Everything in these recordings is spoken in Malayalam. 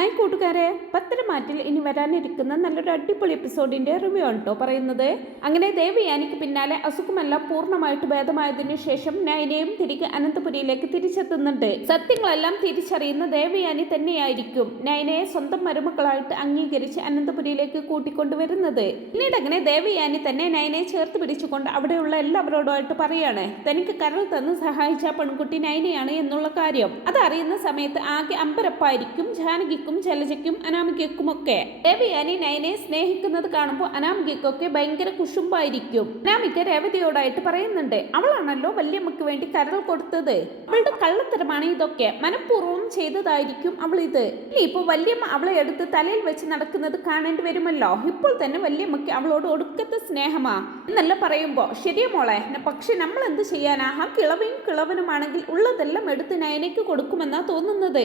ഹായ് കൂട്ടുകാരെ പത്തരമാറ്റിൽ ഇനി വരാനിരിക്കുന്ന നല്ലൊരു അടിപൊളി എപ്പിസോഡിന്റെ റിവ്യൂ ആണ് കേട്ടോ പറയുന്നത്. അങ്ങനെ ദേവയാനിക്ക് പിന്നാലെ അസുഖമെല്ലാം പൂർണമായിട്ട് ഭേദമായതിനു ശേഷം നൈനയും തിരികെ അനന്തപുരിയിലേക്ക് തിരിച്ചെത്തുന്നുണ്ട്. സത്യങ്ങളെല്ലാം തിരിച്ചറിയുന്ന ദേവയാനി തന്നെയായിരിക്കും നൈനയെ സ്വന്തം മരുമക്കളായിട്ട് അംഗീകരിച്ച് അനന്തപുരിയിലേക്ക് കൂട്ടിക്കൊണ്ടുവരുന്നത്. പിന്നീട് അങ്ങനെ ദേവയാനി തന്നെ നൈനയെ ചേർത്ത് പിടിച്ചുകൊണ്ട് അവിടെയുള്ള എല്ലാവരോടുമായിട്ട് പറയാണ് തനിക്ക് കരൾ തന്ന് സഹായിച്ച പെൺകുട്ടി നയനയാണ് എന്നുള്ള കാര്യം. അതറിയുന്ന സമയത്ത് ആകെ അമ്പരപ്പായിരിക്കും ജാനകിക്കും ജലജയ്ക്കും അനാമികക്കും ഒക്കെ ദേവയാനി നയനെ സ്നേഹിക്കുന്നത് കാണുമ്പോൾ അനാമികയ്ക്കൊക്കെ ഭയങ്കര കുശുമ്പായിരിക്കും. അനാമിക രേവതിയോടായിട്ട് പറയുന്നുണ്ട് അവളാണല്ലോ വല്യമ്മക്ക് വേണ്ടി കരൾ കൊടുത്തത്. അവളുടെ കള്ളത്തരമാണ് ഇതൊക്കെ. മനഃപൂർവം ചെയ്തതായിരിക്കും അവൾ ഇത് ഇപ്പോൾ വല്യമ്മ അവളെ എടുത്ത് തലയിൽ വെച്ച് നടക്കുന്നത് കാണേണ്ടി വരുമല്ലോ? ഇപ്പോൾ തന്നെ വല്യമ്മക്ക് അവളോട് ഒടുക്കത്തെ സ്നേഹമാ. എന്നല്ല പറയുമ്പോ ശരിയാ മോളെ പക്ഷെ നമ്മൾ എന്ത് ചെയ്യാനാ കിളവയും കിളവനുമാണെങ്കിൽ ഉള്ളതെല്ലാം എടുത്ത് നയനയ്ക്ക് കൊടുക്കുമെന്നാ തോന്നുന്നത്.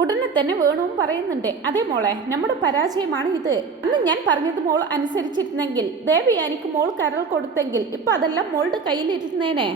ഉടനെ തന്നെ വേണുവും പറയുന്നുണ്ട് അതെ മോളെ നമ്മുടെ പരാജയമാണ് ഇത്. അന്ന് ഞാൻ പറഞ്ഞത് മോൾ അനുസരിച്ചിരുന്നെങ്കിൽ ദേവയാനിക്ക് മോൾ കരൾ കൊടുത്തെങ്കിൽ ഇപ്പൊ അതെല്ലാം മോളുടെ കയ്യിലിരുന്നേനെ.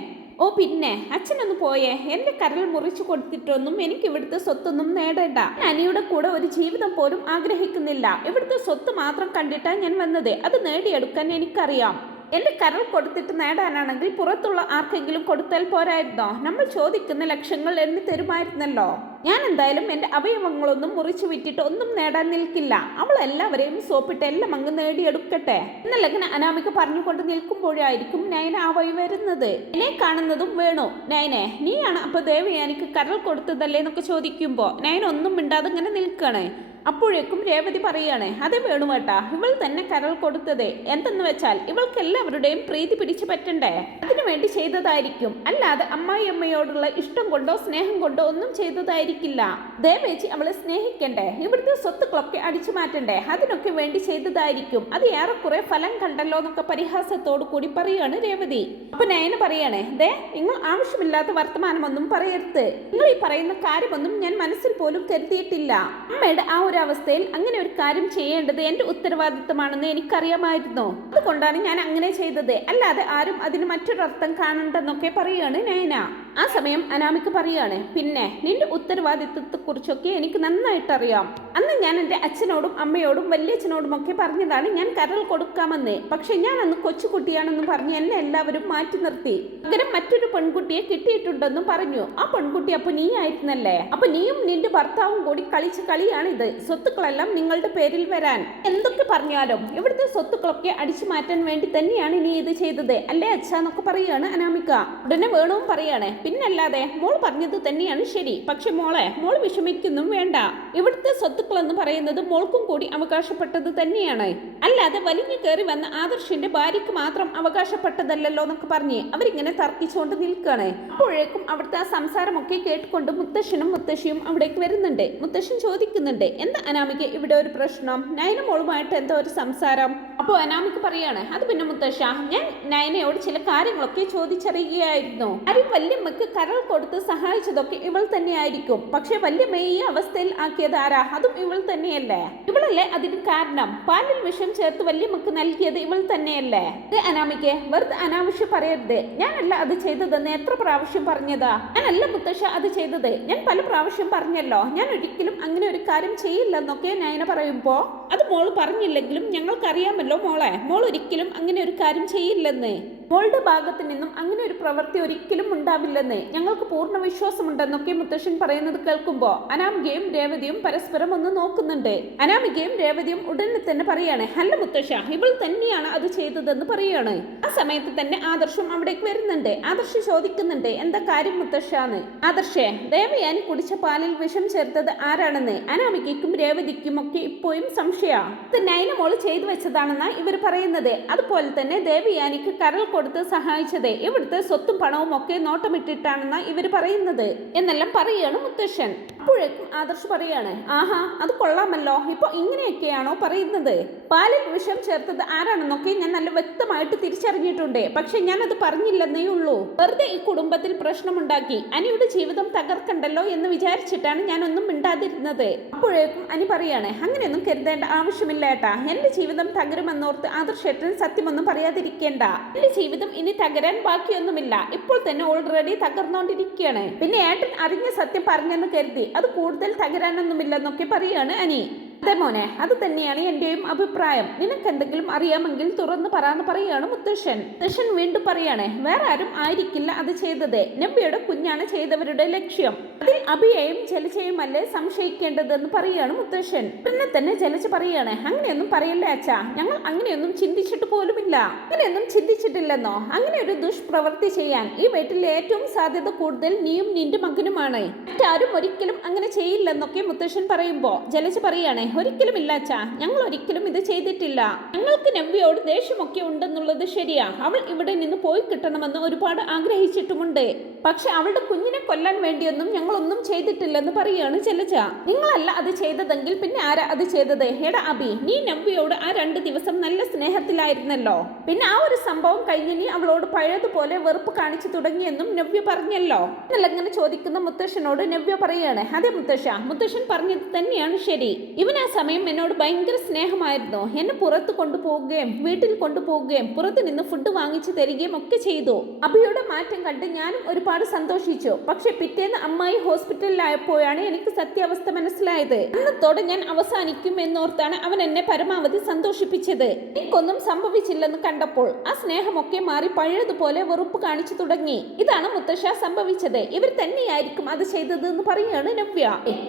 ഓ പിന്നെ അച്ഛനൊന്ന് പോയേ എന്റെ കരൾ മുറിച്ചു കൊടുത്തിട്ടൊന്നും എനിക്ക് ഇവിടുത്തെ സ്വത്തൊന്നും നേടേണ്ട. അനിയുടെ കൂടെ ഒരു ജീവിതം പോലും ആഗ്രഹിക്കുന്നില്ല. ഇവിടുത്തെ സ്വത്ത് മാത്രം കണ്ടിട്ടാണ് ഞാൻ വന്നത്. അത് നേടിയെടുക്കാൻ എനിക്കറിയാം. എന്റെ കരൾ കൊടുത്തിട്ട് നേടാനാണെങ്കിൽ പുറത്തുള്ള ആർക്കെങ്കിലും കൊടുത്താൽ പോരായിരുന്നോ? നമ്മൾ ചോദിക്കുന്ന ലക്ഷങ്ങൾ എണ്ണി തരുമായിരുന്നല്ലോ. ഞാൻ എന്തായാലും എന്റെ അവയവങ്ങളൊന്നും മുറിച്ചു വിറ്റിട്ട് ഒന്നും നേടാൻ നിൽക്കില്ല. അവൾ എല്ലാവരെയും സോപ്പിട്ട് എല്ലാം അങ്ങ് നേടിയെടുക്കട്ടെ. എന്നല്ല അനാമിക പറഞ്ഞുകൊണ്ട് നിൽക്കുമ്പോഴായിരിക്കും നയന ആ വരുന്നത്. എന്നെ കാണുന്നതും വേണു. നയനെ നീയാണ് അപ്പൊ ദേവയാനിക്ക് കരൾ കൊടുത്തതല്ലേ എന്നൊക്കെ ചോദിക്കുമ്പോ നയന ഒന്നും മിണ്ടാതെ ഇങ്ങനെ നിൽക്കണേ. അപ്പോഴേക്കും രേവതി പറയുകയാണ് അതെ വേണുവേട്ടാ ഇവൾ തന്നെ കരൾ കൊടുത്തതേ. എന്തെന്ന് വെച്ചാൽ ഇവൾക്ക് എല്ലാവരുടെയും പ്രീതി പിടിച്ചു പറ്റണ്ടേ? അതിനുവേണ്ടി ചെയ്തതായിരിക്കും. അല്ലാതെ അമ്മായിയമ്മയോടുള്ള ഇഷ്ടം കൊണ്ടോ സ്നേഹം കൊണ്ടോ ഒന്നും ചെയ്തതായിരിക്കില്ല. ദേവേച്ചി അവളെ സ്നേഹിക്കണ്ടേ? ഇവിടുത്തെ സ്വത്തുക്കളൊക്കെ അടിച്ചു മാറ്റണ്ടേ? അതിനൊക്കെ വേണ്ടി ചെയ്തതായിരിക്കും. അത് ഏറെക്കുറെ ഫലം കണ്ടല്ലോ എന്നൊക്കെ പരിഹാസത്തോടു കൂടി പറയുകയാണ് രേവതി. അപ്പൊ നയന പറയണേ ദേ നിങ്ങൾ ആവശ്യമില്ലാത്ത വർത്തമാനമൊന്നും പറയരുത്. നിങ്ങൾ ഈ പറയുന്ന കാര്യമൊന്നും ഞാൻ മനസ്സിൽ പോലും കരുതിയിട്ടില്ല. അമ്മയുടെ ആ ഒരു അവസ്ഥയിൽ അങ്ങനെ ഒരു കാര്യം ചെയ്യേണ്ടത് എന്റെ ഉത്തരവാദിത്തമാണെന്ന് എനിക്കറിയാമായിരുന്നു? അതുകൊണ്ടാണ് ഞാൻ അങ്ങനെ ചെയ്തത്. അല്ലാതെ ആരും അതിന് മറ്റൊരർത്ഥം കാണണ്ടെന്നൊക്കെ പറയുകയാണ് നയന. ആ സമയം അനാമിക്ക് പറയുകയാണ് പിന്നെ നിന്റെ ഉത്തരവാദിത്വത്തെ കുറിച്ചൊക്കെ എനിക്ക് നന്നായിട്ട് അറിയാം അന്ന് ഞാൻ എന്റെ അച്ഛനോടും അമ്മയോടും വല്യച്ഛനോടും ഒക്കെ പറഞ്ഞതാണ് ഞാൻ കരൾ കൊടുക്കാമെന്ന്. പക്ഷെ ഞാൻ അന്ന് കൊച്ചുകുട്ടിയാണെന്ന് പറഞ്ഞ് എന്നെ എല്ലാവരും മാറ്റി നിർത്തി. അങ്ങനെ മറ്റൊരു പെൺകുട്ടിയെ കിട്ടിയിട്ടുണ്ടെന്നും പറഞ്ഞു. ആ പെൺകുട്ടി അപ്പൊ നീ ആയിരുന്നല്ലേ? അപ്പൊ നീയും നിന്റെ ഭർത്താവും കൂടി കളിച്ച് കളിയാണിത്. സ്വത്തുക്കളെല്ലാം നിങ്ങളുടെ പേരിൽ വരാൻ. എന്തൊക്കെ പറഞ്ഞാലും ഇവിടുത്തെ സ്വത്തുക്കളൊക്കെ അടിച്ചു മാറ്റാൻ വേണ്ടി തന്നെയാണ് നീ ഇത് ചെയ്തത്. അല്ലേ അച്ഛ എന്നൊക്കെ പറയുകയാണ് അനാമിക. ഉടനെ വേണവും പറയാണ്. പിന്നല്ലാതെ മോൾ പറഞ്ഞത് തന്നെയാണ് ശരി. പക്ഷെ മോളെ മോൾ വിഷമിക്കൊന്നും വേണ്ട. ഇവിടുത്തെ സ്വത്തുക്കൾ എന്ന് പറയുന്നത് മോൾക്കും കൂടി അവകാശപ്പെട്ടത് തന്നെയാണ്. അല്ലാതെ വലിഞ്ഞു കയറി വന്ന ആദർശിന്റെ ഭാര്യക്ക് മാത്രം അവകാശപ്പെട്ടതല്ലല്ലോ എന്നൊക്കെ പറഞ്ഞ് അവരിങ്ങനെ തർക്കിച്ചുകൊണ്ട് നിൽക്കുകയാണ്. അപ്പോഴേക്കും അവിടുത്തെ ആ സംസാരമൊക്കെ കേട്ടുകൊണ്ട് മുത്തശ്ശനും മുത്തശ്ശിയും അവിടേക്ക് വരുന്നുണ്ട്. മുത്തശ്ശൻ ചോദിക്കുന്നുണ്ട് എന്താ അനാമിക്ക് ഇവിടെ ഒരു പ്രശ്നം. നയന മോളുമായിട്ട് എന്തോ ഒരു സംസാരം. അപ്പോൾ അനാമിക്ക് പറയാണ് അത് പിന്നെ മുത്തശ്ശ ഞാൻ നയനയോട് ചില കാര്യങ്ങളൊക്കെ ചോദിച്ചറിയുകയായിരുന്നു. ആരും വല്യമ്മക്ക് കരൾ കൊടുത്ത് സഹായിച്ചതൊക്കെ ഇവൾ തന്നെയായിരിക്കും. പക്ഷെ വല്യമ്മ ഈ അവസ്ഥയിൽ ആക്കിയത് ആരാ? അതും ഇവൾ തന്നെയല്ലേ? ഇവളല്ലേ അതിന് കാരണം? പാലിൽ വിഷം ചേർത്ത് വല്യമ്മക്ക് നൽകിയത് ഇവൾ തന്നെയല്ലേ? ഇത് അനാമിക്ക് വെറുതെ അനാവശ്യം പറയരുത്. ഞാനല്ല അത് ചെയ്തതെന്ന് എത്ര പ്രാവശ്യം പറഞ്ഞതാ? ഞാനല്ല മുത്തശ്ശ അത് ചെയ്തത്. ഞാൻ പല പ്രാവശ്യം പറഞ്ഞല്ലോ. ഞാൻ ഒരിക്കലും അങ്ങനെ ഒരു കാര്യം ചെയ്യില്ലെന്നൊക്കെ നയന പറയുമ്പോൾ അത് മോൾ പറഞ്ഞില്ലെങ്കിലും ഞങ്ങൾക്കറിയാമല്ലോ മോളെ. മോൾ ഒരിക്കലും അങ്ങനെ ഒരു കാര്യം ചെയ്യില്ലെന്ന്. മോളുടെ ഭാഗത്ത് നിന്നും അങ്ങനെ ഒരു പ്രവൃത്തി ഒരിക്കലും ഉണ്ടാവില്ലെന്ന് ഞങ്ങൾക്ക് പൂർണ വിശ്വാസമുണ്ടെന്നൊക്കെ മുത്തശ്ശൻ പറയുന്നത് കേൾക്കുമ്പോൾ അനാമികയും രേവതിയും പരസ്പരം ഒന്ന് നോക്കുന്നുണ്ട്. അനാമികയും രേവതിയും ഉടനെ തന്നെ പറയാണ് അല്ല മുത്തശ്ശ ഇവൾ തന്നെയാണ് അത് ചെയ്തതെന്ന് പറയാണ്. ആ സമയത്ത് തന്നെ ആദർശം അവിടേക്ക് വരുന്നുണ്ട്. ആദർശ് ചോദിക്കുന്നുണ്ട് എന്താ കാര്യം മുത്തശ്ശാന്ന്? ആദർശേ ദേവയാൻ കുടിച്ച പാലിൽ വിഷം ചേർത്തത് ആരാണെന്ന്? അനാമികയ്ക്കും രേവതിക്കും ഒക്കെ ഇപ്പോഴും സംശയ. ഇത് നൈന മോൾ ചെയ്തു വെച്ചതാണെന്നാ ഇവർ പറയുന്നത്. അതുപോലെ തന്നെ ദേവയാനിക്ക് കരൾ കൊടുത്ത് സഹായിച്ചത്. ഇവിടുത്തെ സ്വത്തും പണവും ഒക്കെ നോട്ടമിട്ടിട്ടാണെന്ന ഇവർ പറയുന്നത്. എന്നെല്ലാം പറയാണ് മുത്തശ്ശൻ. അപ്പോഴേക്കും ആദർശ് പറയാണ് ആഹാ അത് കൊള്ളാമല്ലോ. ഇപ്പൊ ഇങ്ങനെയൊക്കെയാണോ പറയുന്നത്? പാലിൽ വിഷം ചേർത്തത് ആരാണെന്നൊക്കെ ഞാൻ നല്ല വ്യക്തമായിട്ട് തിരിച്ചറിഞ്ഞിട്ടുണ്ട്. പക്ഷെ ഞാൻ അത് പറഞ്ഞില്ലെന്നേ ഉള്ളൂ. വെറുതെ ഈ കുടുംബത്തിൽ പ്രശ്നമുണ്ടാക്കി അനിയുടെ ജീവിതം തകർക്കണ്ടല്ലോ എന്ന് വിചാരിച്ചിട്ടാണ് ഞാൻ ഒന്നും മിണ്ടാതിരുന്നത്. അപ്പോഴേക്കും അനി പറയാണ് അങ്ങനെയൊന്നും കരുതേണ്ട ആവശ്യമില്ല ഏട്ടാ. എന്റെ ജീവിതം തകരുമെന്നോർത്ത് ആദർശേട്ടൻ സത്യമൊന്നും പറയാതിരിക്കേണ്ട. എന്റെ ജീവിതം ഇനി തകരാൻ ബാക്കിയൊന്നുമില്ല. ഇപ്പോൾ തന്നെ ഓൾറെഡി തകർന്നുകൊണ്ടിരിക്കുകയാണ് പിന്നെ ഏട്ടൻ അറിഞ്ഞ സത്യം പറഞ്ഞെന്ന് കരുതി. അത് കൂടുതൽ തകരാനൊന്നുമില്ലെന്നൊക്കെ പറയുകയാണ് അനി. അതെ മോനെ അത് തന്നെയാണ് എന്റെയും അഭിപ്രായം. നിനക്ക് എന്തെങ്കിലും അറിയാമെങ്കിൽ തുറന്ന് പറയാന്ന് പറയാണ് മുത്തശ്ശൻ. മുത്തശ്ശൻ വീണ്ടും പറയാണ് വേറെ ആരും ആയിരിക്കില്ല അത് ചെയ്തത്. നബിയുടെ കുഞ്ഞാണ് ചെയ്തവരുടെ ലക്ഷ്യം. അതിൽ അഭിയെയും ജലജയുമല്ലേ സംശയിക്കേണ്ടതെന്ന് പറയാണ് മുത്തശ്ശൻ. പിന്നെ തന്നെ ജലജ പറയാണ് അങ്ങനെയൊന്നും പറയല്ലേ അച്ഛാ. ഞങ്ങൾ അങ്ങനെയൊന്നും ചിന്തിച്ചിട്ട് പോലുമില്ല. അങ്ങനെയൊന്നും ചിന്തിച്ചിട്ടില്ലെന്നോ? അങ്ങനെ ഒരു ദുഷ്പ്രവൃത്തി ചെയ്യാൻ ഈ വീട്ടിൽ ഏറ്റവും സാധ്യത കൂടുതൽ നീയും നിന്റെ മകനുമാണ്. മറ്റാരും ഒരിക്കലും അങ്ങനെ ചെയ്യില്ലെന്നൊക്കെ മുത്തശ്ശൻ പറയുമ്പോ ജലജ പറയാണ് ഒരിക്കലും ഇല്ല അച്ഛാ ഞങ്ങൾ ഒരിക്കലും ഇത് ചെയ്തിട്ടില്ല. ഞങ്ങൾക്ക് നവ്യയോട് ദേഷ്യമൊക്കെ ഉണ്ടെന്നുള്ളത് ശരിയാ. അവൾ ഇവിടെ നിന്ന് പോയി കിട്ടണമെന്ന് ഒരുപാട് ആഗ്രഹിച്ചിട്ടുമുണ്ട്. പക്ഷെ അവളുടെ കുഞ്ഞിനെ കൊല്ലാൻ വേണ്ടിയൊന്നും ഞങ്ങളൊന്നും ചെയ്തിട്ടില്ലെന്ന് പറയുകയാണ് ചെല്ലച്ച. നിങ്ങളല്ല അത് ചെയ്തതെങ്കിൽ പിന്നെ ആരാ അത് ചെയ്തത്? ഹേട അബി നീ നവ്യയോട് ആ രണ്ട് ദിവസം നല്ല സ്നേഹത്തിലായിരുന്നല്ലോ. പിന്നെ ആ ഒരു സംഭവം കഴിഞ്ഞ് നീ അവളോട് പഴയതുപോലെ വെറുപ്പ് കാണിച്ചു തുടങ്ങിയെന്നും നവ്യ പറഞ്ഞല്ലോ. എന്നല്ല ഇങ്ങനെ ചോദിക്കുന്ന മുത്തശ്ശനോട് നവ്യ പറയാണ് അതെ മുത്തശ്ശ മുത്തശ്ശൻ പറഞ്ഞത് തന്നെയാണ് ശരി. ഇവൻ ആ സമയം എന്നോട് ഭയങ്കര സ്നേഹമായിരുന്നു. എന്നെ പുറത്ത് കൊണ്ടുപോവുകയും വീട്ടിൽ കൊണ്ടുപോവുകയും പുറത്ത് നിന്ന് ഫുഡ് വാങ്ങിച്ചു തരികയും ഒക്കെ ചെയ്തു. അബിയുടെ മാറ്റം കണ്ട് ഞാനും ഒരുപാട് സന്തോഷിച്ചു. പക്ഷെ പിറ്റേന്ന് അമ്മായി ഹോസ്പിറ്റലിലായപ്പോഴാണ് എനിക്ക് സത്യാവസ്ഥ മനസ്സിലായത്. അന്നത്തോടെ ഞാൻ അവസാനിക്കും എന്നോർത്താണ് അവൻ എന്നെ പരമാവധി സന്തോഷിപ്പിച്ചത്. എനിക്കൊന്നും സംഭവിച്ചില്ലെന്ന് കണ്ടപ്പോൾ ആ സ്നേഹമൊക്കെ മാറി പഴയതുപോലെ വെറുപ്പ് കാണിച്ചു തുടങ്ങി. ഇതാണ് മുത്തശ്ശ സംഭവിച്ചത്. ഇവർ തന്നെയായിരിക്കും അത് ചെയ്തത് എന്ന് പറയുകയാണ് നവ്യ.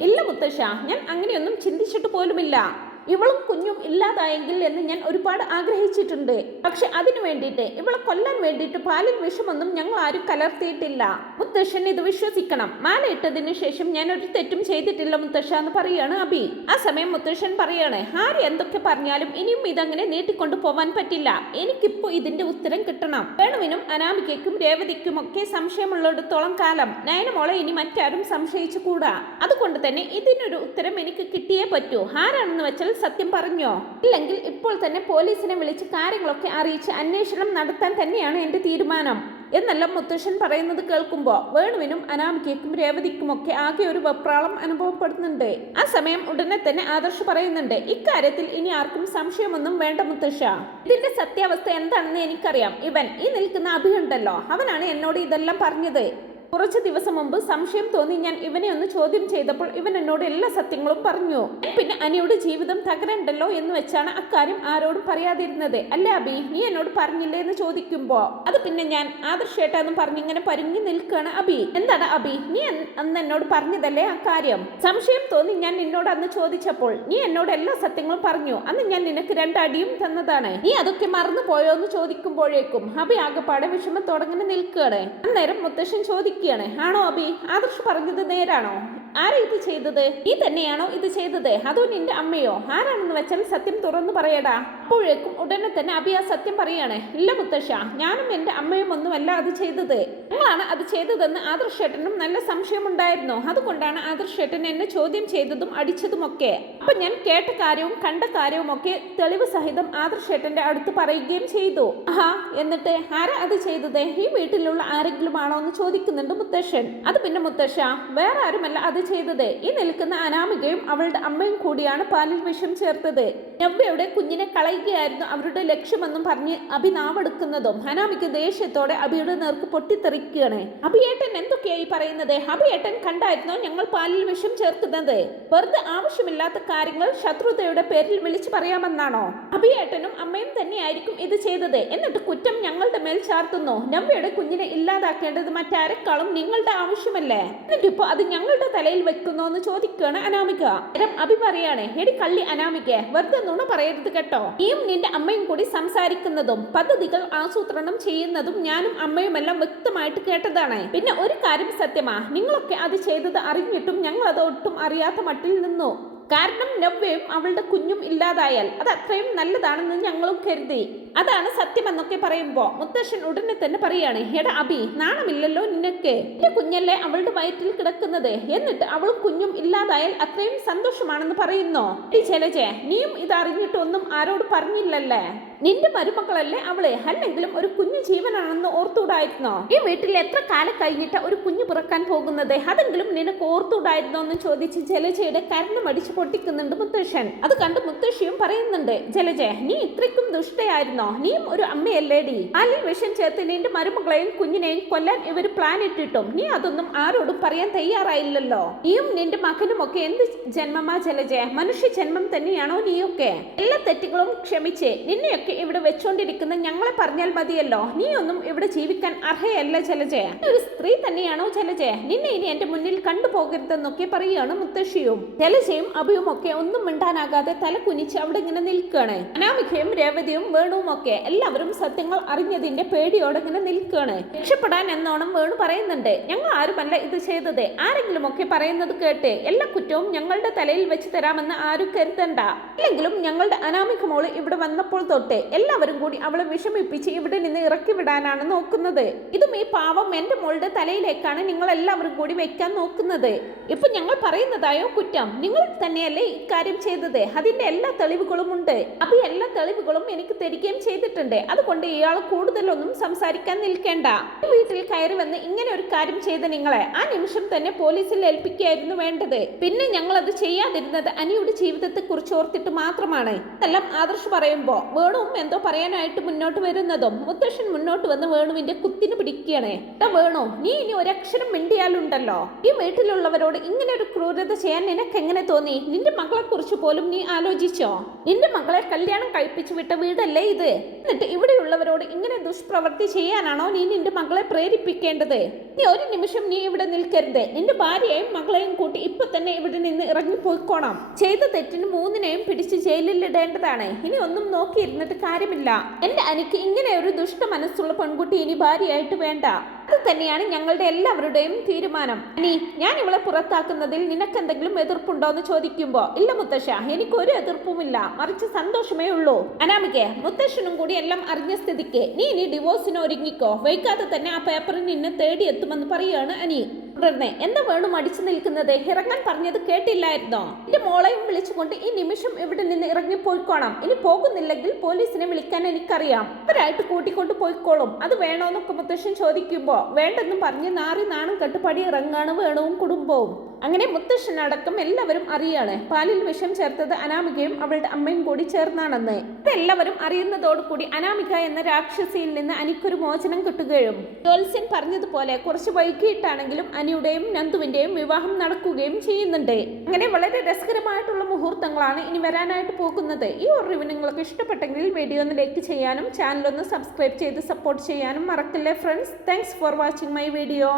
ഇല്ല മുത്തശ്ശ ഞാൻ അങ്ങനെയൊന്നും ചിന്തിച്ചിട്ട് പോലുമില്ല. ഇവളും കുഞ്ഞും ഇല്ലാതായെങ്കിൽ എന്ന് ഞാൻ ഒരുപാട് ആഗ്രഹിച്ചിട്ടുണ്ട്. പക്ഷെ അതിനു വേണ്ടിയിട്ട് ഇവളെ കൊല്ലാൻ വേണ്ടിയിട്ട് പാലിൽ വിഷമൊന്നും ഞങ്ങൾ ആരും കലർത്തിയിട്ടില്ല. മുത്തശ്ശൻ ഇത് വിശ്വസിക്കണം. മാല ഇട്ടതിന് ശേഷം ഞാൻ ഒരു തെറ്റും ചെയ്തിട്ടില്ല മുത്തശ്ശ എന്ന് പറയാണ് അബി. ആ സമയം മുത്തശ്ശൻ പറയാണ് ആര് എന്തൊക്കെ പറഞ്ഞാലും ഇനിയും ഇതങ്ങനെ നീട്ടിക്കൊണ്ടു പോവാൻ പറ്റില്ല. എനിക്കിപ്പോ ഇതിന്റെ ഉത്തരം കിട്ടണം. വേണുവിനും അനാമികയ്ക്കും രേവതിക്കും ഒക്കെ സംശയമുള്ളിടത്തോളം കാലം. നയനമോളെ ഇനി മറ്റാരും സംശയിച്ചുകൂടാ. അതുകൊണ്ട് തന്നെ ഇതിനൊരു ഉത്തരം എനിക്ക് കിട്ടിയേ പറ്റൂ. ഹാരാണെന്ന് വെച്ചാൽ സത്യം പറഞ്ഞോ? ഇല്ലെങ്കിൽ ഇപ്പോൾ തന്നെ പോലീസിനെ വിളിച്ച് കാര്യങ്ങളൊക്കെ അറിയിച്ച് അന്വേഷണം നടത്താൻ തന്നെയാണ് എന്റെ തീരുമാനം. എന്നല്ല മുത്തശ്ശൻ പറയുന്നത് കേൾക്കുമ്പോൾ വേണുവിനും അനാമികയ്ക്കും രേവതിക്കുമൊക്കെ ആകെ ഒരു വെപ്രാളം അനുഭവപ്പെടുന്നുണ്ട്. ആ സമയം ഉടനെ തന്നെ ആദർശ് പറയുന്നുണ്ട് ഇക്കാര്യത്തിൽ ഇനി ആർക്കും സംശയമൊന്നും വേണ്ട മുത്തശ്ശ. ഇതിന്റെ സത്യാവസ്ഥ എന്താണെന്ന് എനിക്കറിയാം. ഇവൻ ഈ നിൽക്കുന്ന അഭിയുണ്ടല്ലോ അവനാണ് എന്നോട് ഇതെല്ലാം പറഞ്ഞത്. കുറച്ച് ദിവസം മുമ്പ് സംശയം തോന്നി ഞാൻ ഇവനെ ഒന്ന് ചോദ്യം ചെയ്തപ്പോൾ ഇവൻ എന്നോട് എല്ലാ സത്യങ്ങളും പറഞ്ഞു. പിന്നെ അനിയുടെ ജീവിതം തകരണ്ടല്ലോ എന്ന് വെച്ചാണ് അക്കാര്യം ആരോടും പറയാതിരുന്നത്. അല്ല അബി? നീ എന്നോട് പറഞ്ഞില്ലേ എന്ന് ചോദിക്കുമ്പോ? അത് പിന്നെ ഞാൻ ആദർശേട്ടാന്ന് പറഞ്ഞിങ്ങനെ പരുങ്ങി നിൽക്കുകയാണ് അബി. എന്താണ് അബി? നീ അന്ന് എന്നോട് പറഞ്ഞതല്ലേ ആ കാര്യം സംശയം തോന്നി ഞാൻ നിന്നോട് അന്ന് ചോദിച്ചപ്പോൾ നീ എന്നോട് എല്ലാ സത്യങ്ങളും പറഞ്ഞു. അന്ന് ഞാൻ നിനക്ക് രണ്ടടിയും തന്നതാണ്. നീ അതൊക്കെ മറന്നു പോയോ എന്ന് ചോദിക്കുമ്പോഴേക്കും അബി ആകെപ്പാടെ വിഷമത്തോടങ്ങനെ നിൽക്കുകയാണ് അന്നേരം മുത്തശ്ശൻ ചോദിക്കുകയാണ് ആണോ അബി? ആദർശ് പറഞ്ഞത് നേരാണോ? ആരാ ഇത് ചെയ്തത്? നീ തന്നെയാണോ ഇത് ചെയ്തത്? അതോ നിന്റെ അമ്മയോ? ആരാണെന്ന് വെച്ചാൽ സത്യം തുറന്നു പറയടാ. അപ്പോഴേക്കും ഉടനെ തന്നെ അബി ആ സത്യം പറയാണ്. ഇല്ല മുത്തശ്ശ ഞാനും എന്റെ അമ്മയും ഒന്നുമല്ല അത് ചെയ്തത്. ഞങ്ങളാണ് അത് ചെയ്തതെന്ന് ആദർശേട്ടനും നല്ല സംശയമുണ്ടായിരുന്നു. അതുകൊണ്ടാണ് ആദർശേട്ടൻ എന്നെ ചോദ്യം ചെയ്തതും അടിച്ചതുമൊക്കെ. അപ്പൊ ഞാൻ കേട്ട കാര്യവും കണ്ട കാര്യവും ഒക്കെ തെളിവ് സഹിതം ആദർശേട്ടന്റെ അടുത്ത് പറയുകയും ചെയ്തു. ആഹാ എന്നിട്ട് ആരാ അത് ചെയ്തത്? ഈ വീട്ടിലുള്ള ആരെങ്കിലും ആണോ എന്ന് ചോദിക്കുന്നുണ്ട്. മുത്തശ്ശൻ. അത് പിന്നെ മുത്തശ്ശ വേറെ ആരുമല്ല അത് ചെയ്തത്. ഈ നിൽക്കുന്ന അനാമികയും അവളുടെ അമ്മയും കൂടിയാണ് പാലിൽ വിഷം ചേർത്തത്. നവ്യയുടെ കുഞ്ഞിനെ കളയുകയായിരുന്നു അവരുടെ ലക്ഷ്യമെന്നും പറഞ്ഞ് അഭി നാവെടുക്കുന്നതും. ഹനാമിക്ക് ദേഷ്യത്തോടെ അഭിയുടെ നേർക്ക് പൊട്ടിത്തെറിക്കുകയാണ്. അഭിയേട്ടൻ എന്തൊക്കെയായി പറയുന്നത്? അഭിയേട്ടൻ കണ്ടായിരുന്നോ ഞങ്ങൾ പാലിൽ വിഷം ചേർക്കുന്നത് വെറുതെ ആവശ്യമില്ലാത്ത കാര്യങ്ങൾ ശത്രുതയുടെ പേരിൽ വിളിച്ചു പറയാമെന്നാണോ? അഭിയേട്ടനും അമ്മയും തന്നെയായിരിക്കും ഇത് ചെയ്തത്. എന്നിട്ട് കുറ്റം ഞങ്ങളുടെ മേൽ ചാർത്തുന്നു. നവ്യയുടെ കുഞ്ഞിനെ ഇല്ലാതാക്കേണ്ടത് മറ്റാരെക്കാളും നിങ്ങളുടെ ആവശ്യമല്ലേ? എന്നിട്ടിപ്പോ അത് ഞങ്ങളുടെ തലയിൽ വെക്കുന്നോ എന്ന് ചോദിക്കുകയാണ് അനാമിക. അഭി പറയാണ് എടി കള്ളി അനാമിക വെറുതെ നുണ പറയരുത് കേട്ടോ. നീയും നിന്റെ അമ്മയും കൂടി സംസാരിക്കുന്നതും പദ്ധതികൾ ആസൂത്രണം ചെയ്യുന്നതും ഞാനും അമ്മയുമെല്ലാം വ്യക്തമായിട്ട് കേട്ടതാണ്. പിന്നെ ഒരു കാര്യം സത്യമാ നിങ്ങളൊക്കെ അത് ചെയ്തത് അറിഞ്ഞിട്ടും ഞങ്ങൾ അത് ഒട്ടും അറിയാത്ത മട്ടിൽ നിന്നു. കാരണം നവ്യയും അവളുടെ കുഞ്ഞും ഇല്ലാതായാൽ അത് അത്രയും നല്ലതാണെന്ന് ഞങ്ങളും കരുതി. അതാണ് സത്യം എന്നൊക്കെ പറയുമ്പോ മുത്തശ്ശൻ ഉടനെ തന്നെ പറയാണ് എടാ അബി നാണമില്ലല്ലോ നിനക്ക്. എന്റെ കുഞ്ഞല്ലേ അവളുടെ വയറ്റിൽ കിടക്കുന്നത്. എന്നിട്ട് അവളും കുഞ്ഞും ഇല്ലാതായാൽ അത്രയും സന്തോഷമാണെന്ന് പറയുന്നോ? ഈ ചെലജെ നീയും ഇത് അറിഞ്ഞിട്ടൊന്നും ആരോട് പറഞ്ഞില്ലല്ലേ? നിന്റെ മരുമക്കളല്ലേ അവളെ? അല്ലെങ്കിലും ഒരു കുഞ്ഞു ജീവനാണെന്ന് ഓർത്തൂടായിരുന്നോ ഈ വീട്ടിൽ എത്ര കാലം കഴിഞ്ഞിട്ട് ഒരു കുഞ്ഞു പിറക്കാൻ പോകുന്നത്? അതെങ്കിലും നിനക്ക് ഓർത്തൂടായിരുന്നോ എന്ന് ചോദിച്ച് ജലജയുടെ കരണം അടിച്ചു പൊട്ടിക്കുന്നുണ്ട് മുത്തശ്ശൻ. അത് കണ്ട് മുത്തശ്ശിയും പറയുന്നുണ്ട് ജലജ നീ ഇത്രയ്ക്കും ദുഷ്ടയായിരുന്നു? ഉണ്ടായിരുന്നോ നീയും ഒരു അമ്മയല്ലേടി. പാലിൽ വിഷം ചേർത്ത് നിന്റെ മരുമകളെയും കുഞ്ഞിനെയും കൊല്ലാൻ ഇവർ പ്ലാൻ ഇട്ടിട്ടും. നീ അതൊന്നും ആരോടും പറയാൻ തയ്യാറായില്ലല്ലോ. നീയും നിന്റെ മകനും ഒക്കെ എന്ത് ജന്മമാ ജലജ മനുഷ്യ ജന്മം തന്നെയാണോ നീയൊക്കെ? എല്ലാ തെറ്റുകളും ക്ഷമിച്ച്. നിന്നെയൊക്കെ ഇവിടെ വെച്ചോണ്ടിരിക്കുന്ന ഞങ്ങളെ പറഞ്ഞാൽ മതിയല്ലോ. നീ ഒന്നും ഇവിടെ ജീവിക്കാൻ അർഹയല്ല ജലജ ഒരു സ്ത്രീ തന്നെയാണോ ജലജ നിന്നെ ഇനി എന്റെ മുന്നിൽ കണ്ടുപോകരുതെന്നൊക്കെ പറയുകയാണ് മുത്തശ്ശിയും. ജലജയും അഭിയും ഒക്കെ ഒന്നും മിണ്ടാനാകാതെ തല കുനിച്ച് അവിടെ ഇങ്ങനെ നിൽക്കുകയാണ് അനാമികയും രേവതിയും വേണുവും ഒക്കെ എല്ലാവരും സത്യങ്ങൾ അറിഞ്ഞതിന്റെ പേടിയോടെ ഇങ്ങനെ നിൽക്കുകയാണ്. രക്ഷപ്പെടാൻ എന്നോണം വേണു പറയുന്നുണ്ട്. ഞങ്ങൾ ആരുമല്ല ഇത് ചെയ്തത്. ആരെങ്കിലും ഒക്കെ പറയുന്നത് കേട്ട് എല്ലാ കുറ്റവും ഞങ്ങളുടെ തലയിൽ വെച്ച് തരാമെന്ന് ആരും കരുതണ്ട. അല്ലെങ്കിലും ഞങ്ങളുടെ അനാമിക മോൾ ഇവിടെ വന്നപ്പോൾ തൊട്ട് എല്ലാവരും കൂടി അവളെ വിഷമിപ്പിച്ച് ഇവിടെ നിന്ന് ഇറക്കി വിടാനാണ് നോക്കുന്നത്. ഇതും ഈ പാവം എന്റെ മോളുടെ തലയിലേക്കാണ് നിങ്ങൾ എല്ലാവരും കൂടി വെക്കാൻ നോക്കുന്നത്. ഇപ്പൊ ഞങ്ങൾ പറയുന്നതായോ കുറ്റം? നിങ്ങൾ തന്നെയല്ലേ ഇക്കാര്യം ചെയ്തത്. അതിന്റെ എല്ലാ തെളിവുകളും ഉണ്ട്. അപ്പൊ എല്ലാ തെളിവുകളും എനിക്ക് തരികയും ചെയ്തിട്ടുണ്ട്. അതുകൊണ്ട് ഇയാൾ കൂടുതലൊന്നും സംസാരിക്കാൻ നിൽക്കേണ്ട. വീട്ടിൽ കയറി വന്ന് ഇങ്ങനെ ഒരു കാര്യം ചെയ്ത നിങ്ങളെ ആ നിമിഷം തന്നെ പോലീസിൽ ഏൽപ്പിക്കുകയായിരുന്നു വേണ്ടത്. പിന്നെ ഞങ്ങൾ അത് ചെയ്യാതിരുന്നത് അനിയുടെ ജീവിതത്തെ കുറിച്ച് ഓർത്തിട്ട് മാത്രമാണ്. എല്ലാം ആദർശ് പറയുമ്പോ വേണുവും എന്തോ പറയാനായിട്ട് മുന്നോട്ട് വരുന്നതും മുത്തശ്ശൻ മുന്നോട്ട് വന്ന് വേണുവിന്റെ കുത്തിന് പിടിക്കുകയാണ്. "എടാ വേണു നീ ഇനി ഒരക്ഷരം മിണ്ടിയാലുണ്ടല്ലോ. ഈ വീട്ടിലുള്ളവരോട് ഇങ്ങനെ ഒരു ക്രൂരത ചെയ്യാൻ നിനക്ക് എങ്ങനെ തോന്നി? നിന്റെ മകളെ കുറിച്ച് പോലും നീ ആലോചിച്ചോ? നിന്റെ മകളെ കല്യാണം കഴിപ്പിച്ചു വിട്ട വീടല്ലേ ഇത്? എന്നിട്ട് ഇവിടെയുള്ളവരോട് ഇങ്ങനെ ദുഷ്പ്രവൃത്തി ചെയ്യാനാണോ നീ നിന്റെ മകളെ പ്രേരിപ്പിക്കേണ്ടത്? നീ ഒരു നിമിഷം നീ ഇവിടെ നിൽക്കരുത്. നിന്റെ ഭാര്യയും മകളെയും കൂട്ടി ഇപ്പൊ തന്നെ ഇവിടെ നിന്ന് ഇറങ്ങി പോയിക്കോണം ചെയ്ത തെറ്റിന് മൂന്നിനെയും പിടിച്ച് ജയിലിൽ ഇടേണ്ടതാണ് ഇനി ഒന്നും നോക്കിയിരുന്നിട്ട് കാര്യമില്ല. എന്റെ അനിക്ക് ഇങ്ങനെ ഒരു ദുഷ്ട മനസ്സുള്ള പെൺകുട്ടി ഇനി ഭാര്യയായിട്ട് വേണ്ട. അത് തന്നെയാണ് ഞങ്ങളുടെ എല്ലാവരുടെയും തീരുമാനം. നീ ഞാൻ ഇവളെ പുറത്താക്കുന്നതിൽ നിനക്ക് എന്തെങ്കിലും എതിർപ്പുണ്ടോ എന്ന് ചോദിക്കുമ്പോ ഇല്ല മുത്തശ്ശ എനിക്ക് ഒരു എതിർപ്പുമില്ല. മറിച്ച് സന്തോഷമേ ഉള്ളൂ. അനാമികെ മുത്തശ്ശനും കൂടി എല്ലാം അറിഞ്ഞ സ്ഥിതിക്ക് നീ ഇനി ഡിവോഴ്സിന് ഒരുങ്ങിക്കോ. വൈകാതെ തന്നെ ആ പേപ്പറിൽ നിന്നെ തേടിയെത്തുമെന്ന് പറയാണ് അനി. തുടർന്ന് എന്താ വേണു മടിച്ചു നിൽക്കുന്നത്? ഇറങ്ങാൻ പറഞ്ഞത് കേട്ടില്ലായിരുന്നോ? എന്റെ മോളെയും വിളിച്ചുകൊണ്ട് ഈ നിമിഷം ഇവിടെ നിന്ന് ഇറങ്ങി പോയിക്കോണം? ഇനി പോകുന്നില്ലെങ്കിൽ പോലീസിനെ വിളിക്കാൻ എനിക്കറിയാം. അവരായിട്ട് കൂട്ടിക്കൊണ്ട് പോയിക്കോളും. അത് വേണോന്നൊക്കെ മുത്തശ്ശൻ ചോദിക്കുമ്പോ വേണ്ടെന്നും പറഞ്ഞ് നാറി നാണം കെട്ടുപാടി ഇറങ്ങാണ് വേണുവും കുടുംബവും. അങ്ങനെ മുത്തശ്ശനടക്കം എല്ലാവരും അറിയാണ്. പാലിൽ വിഷം ചേർത്തത് അനാമികയും അവളുടെ അമ്മയും കൂടി ചേർന്നാണെന്ന്. ഇതെല്ലാവരും അറിയുന്നതോടുകൂടി അനാമിക എന്ന രാക്ഷസിയിൽ നിന്ന് അനിക്കൊരു മോചനം കിട്ടുകയും ജോത്സ്യൻ പറഞ്ഞതുപോലെ കുറച്ച് വൈകിട്ടാണെങ്കിലും അനിയുടെയും നന്ദുവിന്റെയും വിവാഹം നടക്കുകയും ചെയ്യുന്നുണ്ട്. അങ്ങനെ വളരെ രസകരമായിട്ടുള്ള മുഹൂർത്തങ്ങളാണ് ഇനി വരാനായിട്ട് പോകുന്നത്. ഈ ഒരു റിവ്യൂ നിങ്ങൾക്ക് ഇഷ്ടപ്പെട്ടെങ്കിൽ വീഡിയോ ഒന്ന് ലൈക്ക് ചെയ്യാനും ചാനൽ ഒന്ന് സബ്സ്ക്രൈബ് ചെയ്ത് സപ്പോർട്ട് ചെയ്യാനും മറക്കല്ലേ friends? Thanks for watching my video